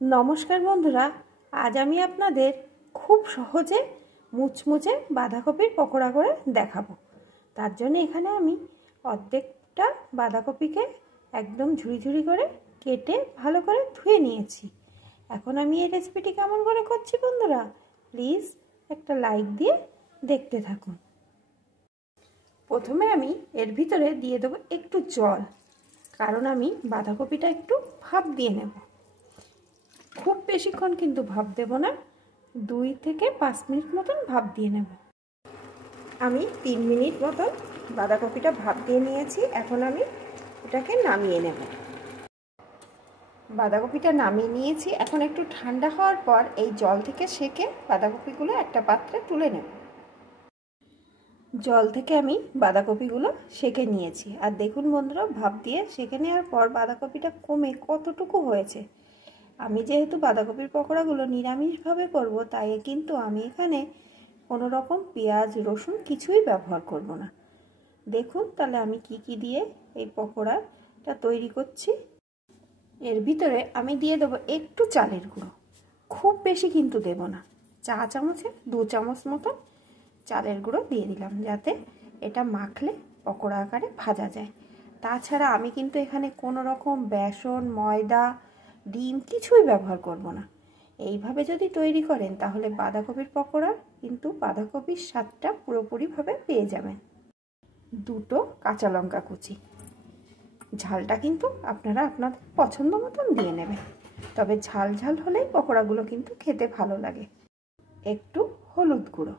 নমস্কার বন্ধুরা, আজ আমি আপনাদের খুব সহজে মুচমুচে বাঁধাকপির পকোড়া করে দেখাবো। তার জন্য এখানে আমি অর্ধেকটা বাঁধাকপিকে একদম ঝুরি ঝুরি করে কেটে ভালো করে ধুয়ে নিয়েছি। এখন আমি এই রেসিপিটি কেমন করে করছি বন্ধুরা, প্লিজ একটা লাইক দিয়ে দেখতে থাকুন। প্রথমে আমি এর ভিতরে দিয়ে দেবো একটু জল, কারণ আমি বাঁধাকপিটা একটু ভাপ দিয়ে নেব। খুব বেশিক্ষণ কিন্তু ভাপ দেব না, 2 থেকে 5 মিনিট মতন ভাপ দিয়ে নেব। আমি 3 মিনিট মতন বাঁধাকপিটা ভাপ দিয়ে নিয়েছি। এখন আমি এটাকে নামিয়ে নেব। বাঁধাকপিটা নামিয়ে নিয়েছি। এখন একটু ঠান্ডা হওয়ার পর এই জল থেকে সেকে বাঁধাকপিগুলো একটা পাত্রে তুলে নেব। জল থেকে আমি বাঁধাকপিগুলো সেকে নিয়েছি। আর দেখুন বন্ধুরা, ভাপ দিয়ে সেকে নেওয়ার পর বাঁধাকপিটা কমে কতটুকু হয়েছে। আমি যেহেতু বাঁধাকপির পকোড়াগুলো নিরামিষভাবে করব, তাই কিন্তু আমি এখানে কোনো রকম পেঁয়াজ রসুন কিছুই ব্যবহার করব না। দেখুন তাহলে আমি কি দিয়ে এই পকোড়াটা তৈরি করছি। এর ভিতরে আমি দিয়ে দেবো একটু চালের গুঁড়ো, খুব বেশি কিন্তু দেব না। চা চামচে 2 চামচ মতো চালের গুঁড়ো দিয়ে দিলাম, যাতে এটা মাখলে পকোড়া আকারে ভাজা যায়। তাছাড়া আমি কিন্তু এখানে কোনো রকম বেসন, ময়দা, ডিম কিছুই ব্যবহার করব না। এইভাবে যদি তৈরি করেন তাহলে বাঁধাকপির পকোড়া কিন্তু বাঁধাকপির স্বাদটা পুরোপুরিভাবে পেয়ে যাবেন। 2 কাঁচা লঙ্কা কুচি, ঝালটা কিন্তু আপনারা আপনাদের পছন্দ মতন দিয়ে নেবেন, তবে ঝাল ঝাল হলেই পকোড়াগুলো কিন্তু খেতে ভালো লাগে। একটু হলুদ গুঁড়ো,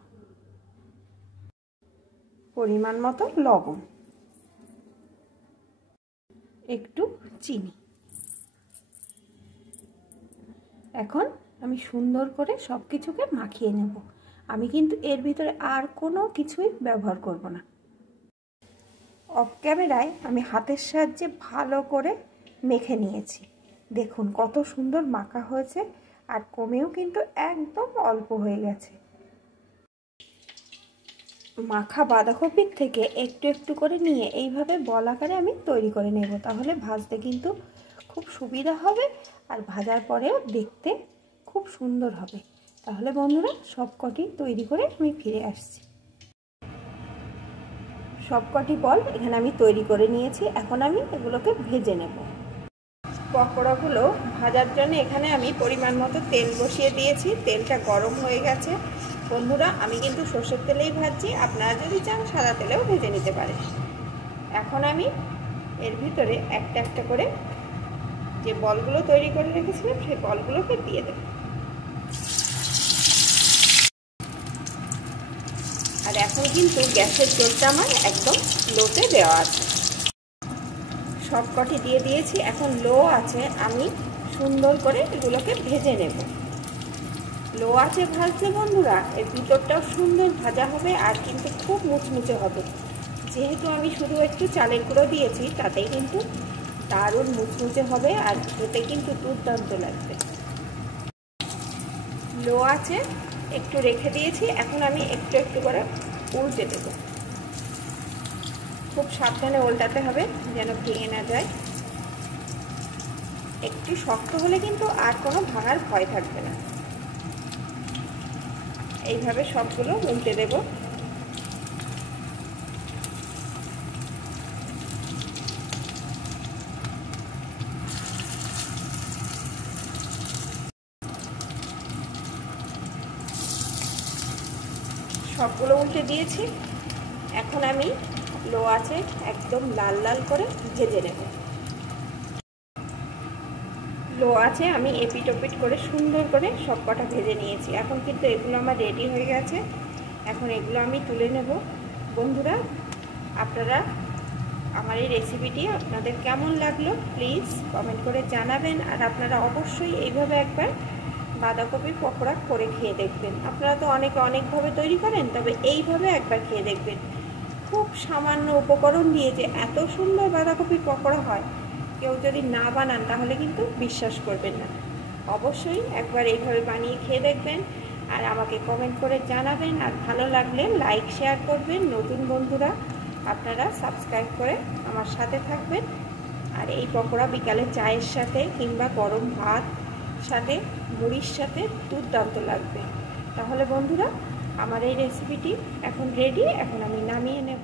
পরিমাণ মতো লবণ, একটু চিনি। এখন আমি সুন্দর করে সব কিছুকে মাখিয়ে নেব। আমি কিন্তু এর ভিতরে আর কোনো কিছুই ব্যবহার করব না। অফ ক্যামেরায় আমি হাতের সাহায্যে ভালো করে মেখে নিয়েছি। দেখুন কত সুন্দর মাখা হয়েছে, আর কমেও কিন্তু একদম অল্প হয়ে গেছে। মাখা বাঁধাকপির থেকে একটু একটু করে নিয়ে এইভাবে বল আকারে আমি তৈরি করে নেব, তাহলে ভাজতে কিন্তু খুব সুবিধা হবে, আর ভাজার পরেও দেখতে খুব সুন্দর হবে। তাহলে বন্ধুরা, সবকটি তৈরি করে আমি ফিরে আসছি। সবকটি বল এখানে আমি তৈরি করে নিয়েছি। এখন আমি এগুলোকে ভেজে নেব। পকোড়াগুলো ভাজার জন্য এখানে আমি পরিমাণ মতো তেল বসিয়ে দিয়েছি। তেলটা গরম হয়ে গেছে। বন্ধুরা, আমি কিন্তু সর্ষের তেলেই ভাজছি, আপনারা যদি চান সাদা তেলেও ভেজে নিতে পারেন। এখন আমি এর ভিতরে একটা একটা করে যে বলগুলো তৈরি করে রেখেছিলাম সেই বলগুলোকে দিয়ে দেব। আর এখন কিন্তু গ্যাসের জোরটা আমার একদম লোতে দেওয়া আছে। সবকটি দিয়ে দিয়েছি, এখন লো আছে। আমি সুন্দর করে এগুলোকে ভেজে নেব। লো আছে ভাজলে বন্ধুরা এর ভিতরটাও সুন্দর ভাজা হবে, আর কিন্তু খুব মুচমুচে হবে। যেহেতু আমি শুধু একটু চালের গুঁড়ো দিয়েছি, তাতেই কিন্তু দারুণ মুচমুচে হবে, আর খেতে কিন্তু দুর্দান্ত লাগবে। লো আছে একটু রেখে দিয়েছি। এখন আমি একটু একটু করে উল্টে দেব। খুব সাবধানে উল্টাতে হবে যেন ভেঙে না যায়। একটু শক্ত হলে কিন্তু আর কোনো ভাঙার ভয় থাকবে না। এইভাবে সবগুলো উল্টে দেব। সবগুলো উল্টে দিয়েছি। এখন আমি লো আছে একদম লাল লাল করে ভেজে নেব। লো আছে আমি এপিট ওপিট করে সুন্দর করে সব কটা ভেজে নিয়েছি। এখন কিন্তু এগুলো আমার রেডি হয়ে গেছে। এখন এগুলো আমি তুলে নেব। বন্ধুরা, আপনারা আমার এই রেসিপিটি আপনাদের কেমন লাগলো প্লিজ কমেন্ট করে জানাবেন। আর আপনারা অবশ্যই এইভাবে একবার বাঁধাকপির পকোড়া করে খেয়ে দেখবেন। আপনারা তো অনেকভাবে তৈরি করেন, তবে এইভাবে একবার খেয়ে দেখবেন। খুব সামান্য উপকরণ দিয়ে যে এত সুন্দর বাঁধাকপির পকোড়া হয়, কেউ যদি না বানান তাহলে কিন্তু বিশ্বাস করবেন না। অবশ্যই একবার এইভাবে বানিয়ে খেয়ে দেখবেন, আর আমাকে কমেন্ট করে জানাবেন। আর ভালো লাগলে লাইক শেয়ার করবেন। নতুন বন্ধুরা আপনারা সাবস্ক্রাইব করে আমার সাথে থাকবেন। আর এই পকোড়া বিকালে চায়ের সাথে কিংবা গরম ভাত সাথে মুড়ির সাথে দুর্দান্ত লাগবে। তাহলে বন্ধুরা, আমার এই রেসিপিটি এখন রেডি, এখন আমি নামিয়ে নেব।